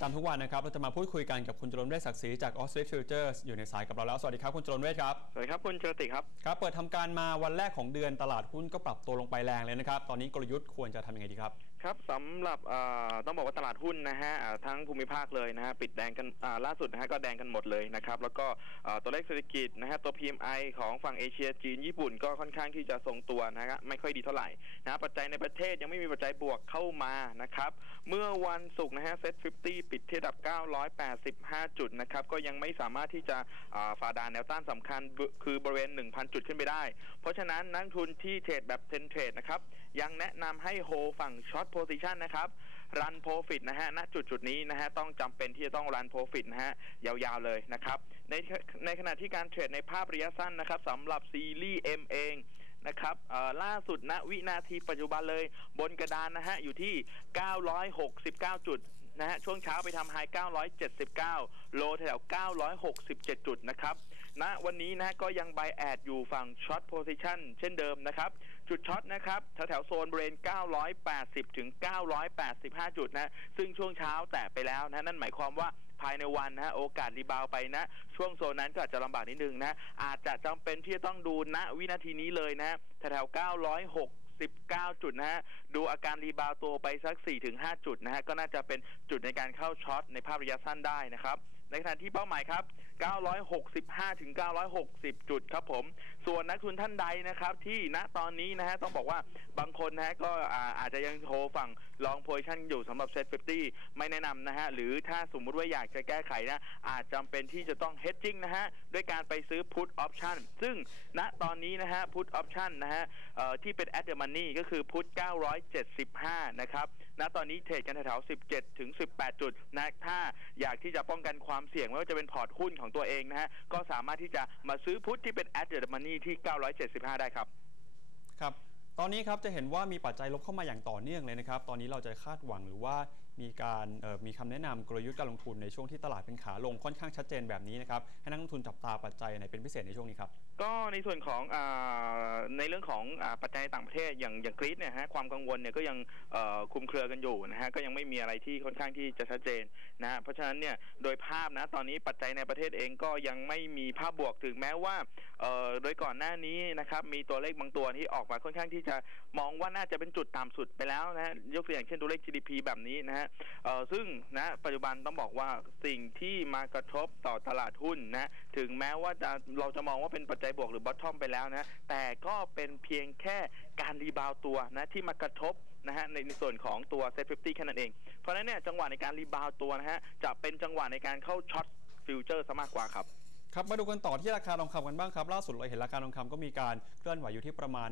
ประจำทุกวันนะครับ เราจะมาพูดคุยกันกับคุณจรนเวชศักดิ์ศรีจาก Australia Futures อยู่ในสายกับเราแล้ว สวัสดีครับคุณจรนเวชครับ สวัสดีครับคุณเจรติครับ ครับ เปิดทำการมาวันแรกของเดือนตลาดหุ้นก็ปรับตัวลงไปแรงเลยนะครับ ตอนนี้กลยุทธ์ควรจะทำยังไงดีครับ ครับสำหรับเอ่อต้องบอกว่าตลาดหุ้นนะฮะอ่าทั้งภูมิภาคเลยนะฮะปิดแดงกันอ่าล่าสุดนะฮะก็แดงกันหมดเลยนะครับแล้วก็เอ่อตัวเลขเศรษฐกิจนะฮะตัว PMI ของฝั่งเอเชียจีนญี่ปุ่นก็ค่อนข้างที่จะทรงตัวนะฮะไม่ค่อยดีเท่าไหร่นะฮะปัจจัยในประเทศยังไม่มีปัจจัยบวกเข้ามานะครับเมื่อวันศุกร์นะฮะเซ็ต50ปิดที่ระดับ 985 จุดนะครับ ก็ยังไม่สามารถที่จะอ่าฝ่าด่านแนวต้านสำคัญคือบริเวณ 1,000 จุดขึ้นไปได้ เพราะฉะนั้นนักทุนที่เทรดแบบเทนเทรดนะครับยังแนะนำให้โฮฝั่งช็อตโพซิชันนะครับรันโปรฟิตนะฮะณจุดจุดนี้นะฮะต้องจำเป็นที่จะต้องรันโปรฟิตนะฮะยาวๆเลยนะครับ ในในขณะที่การเทรดในภาพระยะสั้นนะครับสำหรับซีรีส์ M เองนะครับล่าสุดณวินาทีปัจจุบันเลยบนกระดานนะฮะอยู่ที่ 969 จุด นะฮะช่วงเช้าไปทำไฮ979 โลแถว 967 จุดนะครับณวันนี้นะฮะก็ยังไบแอดอยู่ฝั่งช็อตโพซิชันเช่นเดิมนะครับจุดช็อตนะครับแถวแถวโซนบริเวณ 980 ถึง 985 จุดนะซึ่งช่วงเช้าแตะไปแล้วนะนั่นหมายความว่าภายในวันนะฮะโอกาสรีบาวไปนะ ช่วงโซนนั้นก็อาจจะลำบากนิดนึงนะอาจจะจำเป็นที่จะต้องดูณวินาทีนี้เลยนะแถวแถวๆ906 19 จุดนะฮะ ดูอาการรีบาวตัวไปสัก 4-5 จุดนะฮะ ก็น่าจะเป็นจุดในการเข้าช็อตในภาพระยะสั้นได้นะครับในขณะที่เป้าหมายครับ 965 ถึง 960 จุดครับผม ส่วนนักทุนท่านใดนะครับ ที่ณตอนนี้นะฮะต้องบอกว่าบางคนนะฮะก็อาอาจจะยังโทรฝั่ง ลองโพซิชันอยู่สำหรับเซ็ต50 ไม่แนะนำนะฮะ หรือถ้าสมมุติว่าอยากจะแก้ไขนะ อาจจำเป็นที่จะต้อง hedging นะฮะ ด้วยการไปซื้อ put option ซึ่งณตอนนี้นะฮะ put option นะฮะที่เป็น at the money ก็คือ put 975 นะครับณตอนนี้เทรดกันแถวๆ17 ถึง 18 จุดนะ ถ้าอยากที่จะป้องกันความเสี่ยงไม่ว่าจะเป็นพอร์ตหุ้นของตัวเองนะฮะ ก็สามารถที่จะมาซื้อพุทที่เป็น at the money ที่ 975 ได้ครับ ครับ ตอนนี้ครับจะเห็นว่ามีปัจจัยลบเข้ามาอย่างต่อเนื่องเลยนะครับ ตอนนี้เราจะคาดหวังหรือว่ามีการมีคำแนะนำกลยุทธ์การลงทุนในช่วงที่ตลาดเป็นขาลงค่อนข้างชัดเจนแบบนี้นะครับให้นักลงทุนจับตาปัจจัยไหนเป็นพิเศษในช่วงนี้ครับ ก็ในส่วนของอในเรื่องของอปัจจัยต่างประเทศอย่างอย่างกรีซเนี่ยฮะความกังวลเนี่ยก็ยังคุมเครือกันอยู่นะฮะก็ยังไม่มีอะไรที่ค่อนข้างที่จะชัดเจนนะฮะเพราะฉะนั้นเนี่ยโดยภาพนะตอนนี้ปัจจัยในประเทศเองก็ยังไม่มีภาพบวกถึงแม้ว่าโดยก่อนหน้านี้นะครับมีตัวเลขบางตัวที่ออกมาค่อนข้างที่จะมองว่าน่าจะเป็นจุดต่ำสุดไปแล้วนะฮะยกตัวอย่างเช่นตัวเลข GDP แบบนี้นะฮะซึ่งนะปัจจุบันต้องบอกว่าสิ่งที่มากระทบต่อตลาดหุ้นนะถึงแม้ว่าจะเราจะมองว่าเป็นปัจจัยบวกหรือบอททอมไปแล้วนะ แต่ก็เป็นเพียงแค่การรีบาวตัวนะที่มากระทบนะฮะในในส่วนของตัวเซ็ต50แค่นั้นเอง เพราะฉะนั้นเนี่ยจังหวะในการรีบาวตัวนะฮะจะเป็นจังหวะในการเข้าช็อตฟิวเจอร์ซะมากกว่าครับครับมาดูกันต่อที่ราคาทองคำกันบ้างครับ ล่าสุดเราเห็นราคาทองคำก็มีการเคลื่อนไหวอยู่ที่ประมาณ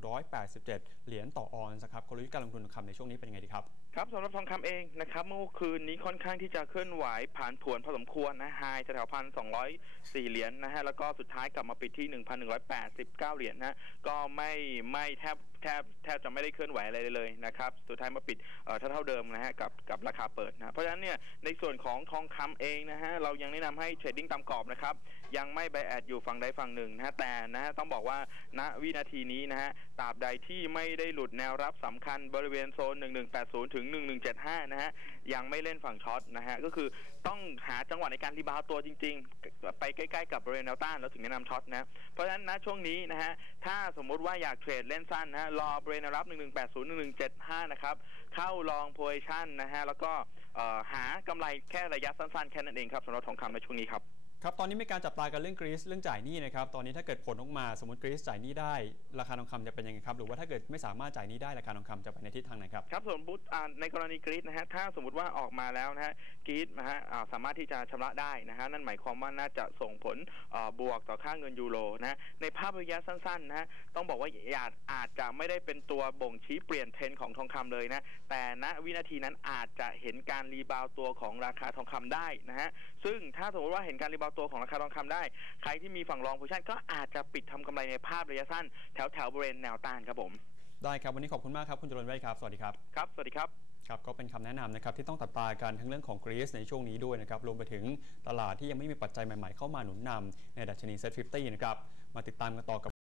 1,187 เหรียญต่อออนซ์ครับกลยุทธ์การลงทุนทองคำในช่วงนี้เป็นยังไงดีครับ ครับสำหรับทองคำเองนะครับเมื่อคืนนี้ค่อนข้างที่จะเคลื่อนไหวผ่านผวนพอสมควรนะไฮแถวพันสองร้อยสี่เหรียญนะฮะแล้วก็สุดท้ายกลับมาปิดที่หนึ่งพันหนึ่งร้อยแปดสิบเก้าเหรียญนะก็ไม่ไม่แทบแทบแทบจะไม่ได้เคลื่อนไหวอะไรเลยนะครับสุดท้ายมาปิดเอ่อเท่าเท่าเดิมนะฮะกับกับราคาเปิดนะเพราะฉะนั้นเนี่ยในส่วนของทองคำเองนะฮะเรายังแนะนำให้เทรดดิ้งตามกรอบนะครับยังไม่ไบแอดอยู่ฝั่งใดฝั่งหนึ่งนะฮะแต่นะฮะต้องบอกว่าณวินาทีนี้นะฮะตราบใดที่ไม่ได้หลุดแนวรับสำคัญบริเวณโซน 1180 ถึง 1175 นะฮะยังไม่เล่นฝั่งช็อตนะฮะก็คือต้องหาจังหวะในการรีบาวตัวจริง ๆ ไปใกล้ๆกับบริเวณแนวต้านแล้วถึงแนะนำช็อตนะเพราะฉะนั้นนะช่วงนี้นะฮะถ้าสมมุติว่าอยากเทรดเล่นสั้นนะฮะรอบริเวณแนวรับ 1180 1175 นะครับเข้าลองโพซิชันนะฮะแล้วก็หากำไรแค่ระยะสั้นๆ แค่นั้นเองครับสำหรับทองคำในช่วงนี้ครับ ครับตอนนี้มีการจับตากันเรื่องกรีซเรื่องจ่ายหนี้นะครับตอนนี้ถ้าเกิดผลออกมาสมมติกรีซจ่ายหนี้ได้ ราคาทองคำจะเป็นยังไงครับหรือว่าถ้าเกิดไม่สามารถจ่ายหนี้ได้ราคาทองคำจะไปในทิศทางไหนครับครับส่วนบุตอ่าในกรณีกรีดนะฮะถ้าสมมติว่าออกมาแล้วนะฮะกรีดนะฮะสามารถที่จะชำระได้นะฮะนั่นหมายความว่าน่าจะส่งผลบวกต่อค่าเงินยูโรนะในภาพระยะสั้นๆนะฮะต้องบอกว่าอาจอาจจะไม่ได้เป็นตัวบ่งชี้เปลี่ยนเทรนของทองคำเลยนะแต่ณวินาทีนั้นอาจจะเห็นการรีบาวตัวของราคาทองคำได้นะฮะซึ่งถ้าสมมติว่าเห็นการรีบาวด์ตัวของราคาทองคำได้ ใครที่มีฝั่งรองโพซิชันก็อาจจะปิดทำกำไรในภาพระยะสั้น แถวแถวๆบริเวณแนวต้านครับผม ได้ครับวันนี้ขอบคุณมากครับคุณจรนเวทครับสวัสดีครับครับสวัสดีครับครับก็เป็นคำแนะนำนะครับที่ต้องตัดตากันทั้งเรื่องของกรีซในช่วงนี้ด้วยนะครับรวมไปถึงตลาดที่ยังไม่มีปัจจัยใหม่ๆเข้ามาหนุนนำในดัชนีเซ็ต50นะครับมาติดตามกันต่อกับ